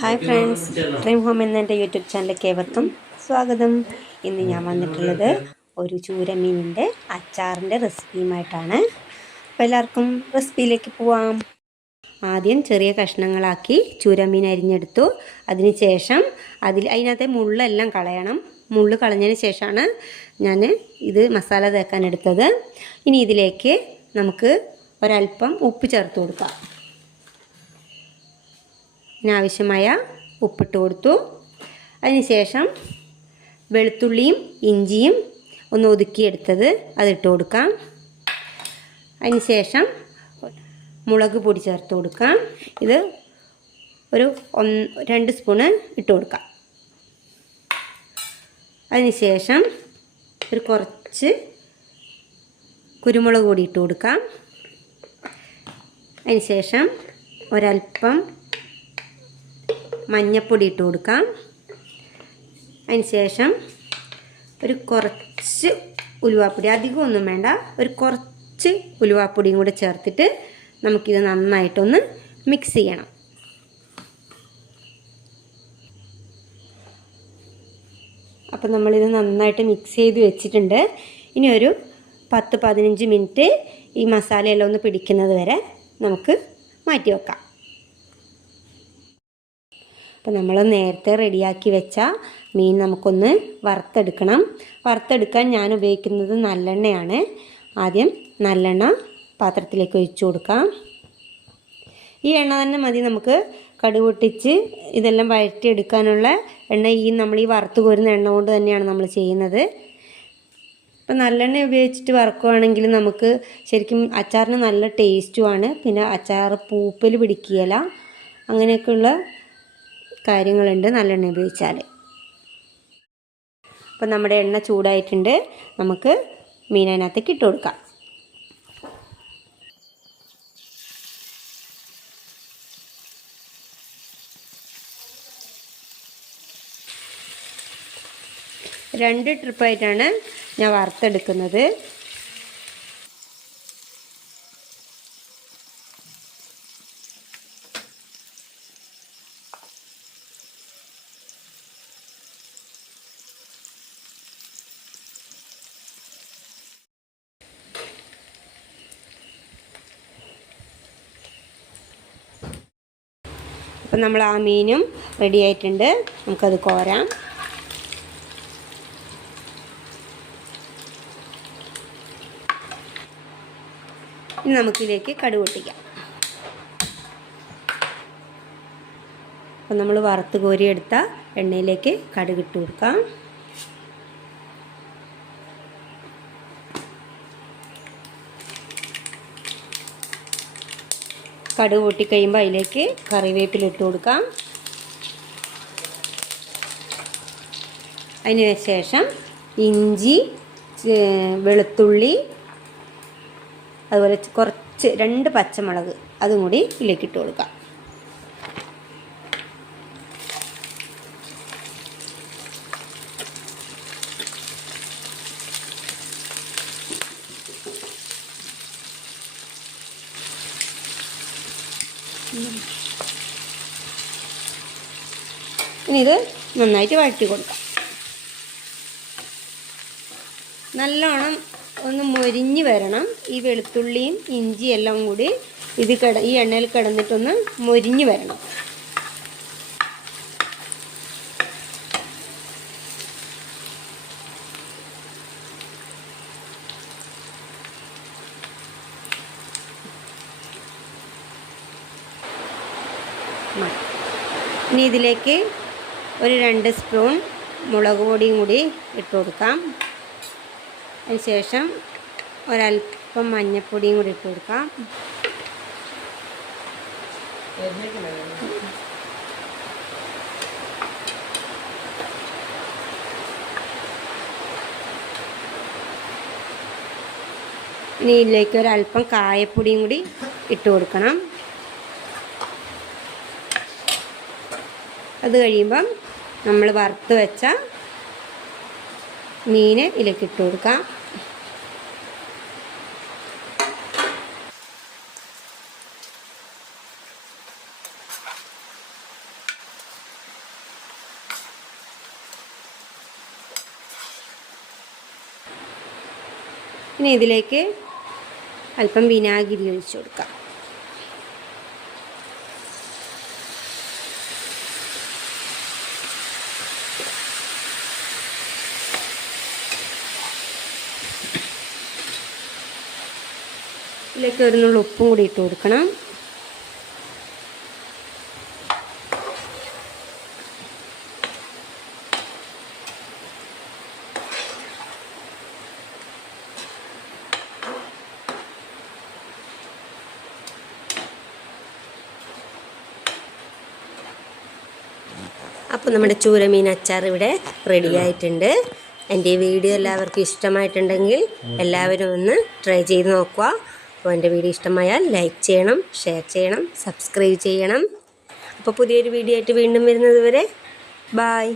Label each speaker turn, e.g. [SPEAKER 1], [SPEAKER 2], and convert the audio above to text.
[SPEAKER 1] Hi friends dream home എന്ന എന്റെ YouTube ചാനലിലേക്ക് ഏവർക്കും സ്വാഗതം. ഇന്ന് ഞാൻ വന്നിട്ടുള്ളത് ഒരു ചൂരമീനിന്റെ അച്ചാറിന്റെ റെസിപ്പിയുമായിട്ടാണ്. അപ്പോൾ എല്ലാവർക്കും റെസിപ്പിയിലേക്ക് പോവാം. ആദ്യം ചെറിയ കഷ്ണങ്ങളാക്കി ചൂരമീൻ അരിഞ്ഞെടുത്തു. അതിന് ശേഷം അതിൽ അതിനകത്തെ മുള്ളെല്ലാം കളയണം. മുള്ള് കളഞ്ഞതിന് ശേഷമാണ് ഞാൻ ഇത് മസാല തേക്കാൻ എടുത്തത്. ഇനി ഇതിലേക്ക് നമുക്ക് ഒരല്പം ഉപ്പ് ചേർത്ത് കൊടുക്കാം. ഇതിനാവശ്യമായ ഉപ്പിട്ട് കൊടുത്തു. അതിനുശേഷം വെളുത്തുള്ളിയും ഇഞ്ചിയും ഒന്ന് ഒതുക്കിയെടുത്തത് അതിട്ട് കൊടുക്കാം. അതിനുശേഷം മുളക് പൊടി ചേർത്ത് കൊടുക്കാം. ഇത് ഒരു ഒന്ന് രണ്ട് സ്പൂണ് ഇട്ട് കൊടുക്കാം. അതിനുശേഷം ഒരു കുറച്ച് കുരുമുളക് പൊടി ഇട്ട് കൊടുക്കാം. അതിനുശേഷം ഒരല്പം മഞ്ഞപ്പൊടി ഇട്ട് കൊടുക്കാം. അതിനുശേഷം ഒരു കുറച്ച് ഉലുവാപ്പൊടി അധികമൊന്നും വേണ്ട ഒരു കുറച്ച് ഉലുവാപ്പൊടിയും കൂടെ ചേർത്തിട്ട് നമുക്കിത് നന്നായിട്ടൊന്ന് മിക്സ് ചെയ്യണം. അപ്പം നമ്മളിത് നന്നായിട്ട് മിക്സ് ചെയ്ത് വെച്ചിട്ടുണ്ട്. ഇനി ഒരു പത്ത് പതിനഞ്ച് മിനിറ്റ് ഈ മസാലയെല്ലാം ഒന്ന് പിടിക്കുന്നത് വരെ നമുക്ക് മാറ്റി വെക്കാം. അപ്പോൾ നമ്മൾ നേരത്തെ റെഡിയാക്കി വെച്ച മീൻ നമുക്കൊന്ന് വറുത്തെടുക്കണം. വറുത്തെടുക്കാൻ ഞാൻ ഉപയോഗിക്കുന്നത് നല്ലെണ്ണയാണ്. ആദ്യം നല്ലെണ്ണ പാത്രത്തിലേക്ക് ഒഴിച്ചു കൊടുക്കാം. ഈ എണ്ണ തന്നെ മതി നമുക്ക് കടുക് പൊട്ടിച്ച് ഇതെല്ലാം വഴറ്റിയെടുക്കാനുള്ള എണ്ണ. ഈ നമ്മൾ ഈ വറുത്ത് കോരുന്ന എണ്ണ കൊണ്ട് തന്നെയാണ് നമ്മൾ ചെയ്യുന്നത്. ഇപ്പം നല്ലെണ്ണ ഉപയോഗിച്ചിട്ട് വറക്കുവാണെങ്കിൽ നമുക്ക് ശരിക്കും അച്ചാറിന് നല്ല ടേസ്റ്റുമാണ് പിന്നെ അച്ചാർ പൂപ്പൽ പിടിക്കുകയില്ല. അങ്ങനെയൊക്കെയുള്ള കാര്യങ്ങളുണ്ട് നല്ലെണ്ണ ഉപയോഗിച്ചാൽ. അപ്പോൾ നമ്മുടെ എണ്ണ ചൂടായിട്ടുണ്ട്. നമുക്ക് മീൻ അതിനകത്തേക്ക് ഇട്ട് കൊടുക്കാം. രണ്ട് ട്രിപ്പായിട്ടാണ് ഞാൻ വറുത്തെടുക്കുന്നത്. അപ്പം നമ്മൾ ആ മീനും റെഡി ആയിട്ടുണ്ട്. നമുക്കത് കോരാം. ഇനി നമുക്കിതിലേക്ക് കടുക് പൊട്ടിക്കാം. അപ്പം നമ്മൾ വറുത്ത് കോരിയെടുത്ത എണ്ണയിലേക്ക് കടുകിട്ട് കൊടുക്കാം. കടുക് പൊട്ടിക്കഴിയുമ്പോൾ അതിലേക്ക് കറിവേപ്പില ഇട്ട് കൊടുക്കാം. അതിന് ശേഷം ഇഞ്ചി വെളുത്തുള്ളി അതുപോലെ കുറച്ച് രണ്ട് പച്ചമുളക് അതും കൂടി ഇതിലേക്ക് ഇട്ട് കൊടുക്കാം. ഇനി ഇത് നന്നായിട്ട് വഴറ്റി കൊടുക്കാം. നല്ലോണം ഒന്ന് മൊരിഞ്ഞ് വരണം. ഈ വെളുത്തുള്ളിയും ഇഞ്ചി എല്ലാം കൂടി ഇത് കിട ഈ എണ്ണയിൽ കിടന്നിട്ടൊന്ന് മൊരിഞ്ഞ് വരണം. ഇനി ഇതിലേക്ക് ഒരു രണ്ട് സ്പൂൺ മുളക് പൊടിയും കൂടി ഇട്ട് കൊടുക്കാം. അതിനുശേഷം ഒരല്പം മഞ്ഞൾപ്പൊടിയും കൂടി ഇട്ട് കൊടുക്കാം. ഇനി ഇതിലേക്ക് ഒരല്പം കായപ്പൊടിയും കൂടി ഇട്ട് കൊടുക്കണം. അത് കഴിയുമ്പം നമ്മൾ വറുത്ത് വെച്ച മീന് ഇതിലേക്ക് ഇട്ട് കൊടുക്കാം. ഇനി ഇതിലേക്ക് അല്പം വിനാഗിരി ഒഴിച്ചു കൊടുക്കാം. ഇതിലേക്ക് ഒരു ഉപ്പും കൂടി ഇട്ട് കൊടുക്കണം. അപ്പോൾ നമ്മുടെ ചൂരമീൻ അച്ചാർ ഇവിടെ റെഡി ആയിട്ടുണ്ട്. എന്റെ ഈ വീഡിയോ എല്ലാവർക്കും ഇഷ്ടമായിട്ടുണ്ടെങ്കിൽ എല്ലാവരും ഒന്ന് ട്രൈ ചെയ്ത് നോക്കുക. അപ്പോൾ എന്റെ വീഡിയോ ഇഷ്ടമായാൽ ലൈക്ക് ചെയ്യണം ഷെയർ ചെയ്യണം സബ്സ്ക്രൈബ് ചെയ്യണം. അപ്പോൾ പുതിയൊരു വീഡിയോ ആയിട്ട് വീണ്ടും വരുന്നത് വരെ ബായ്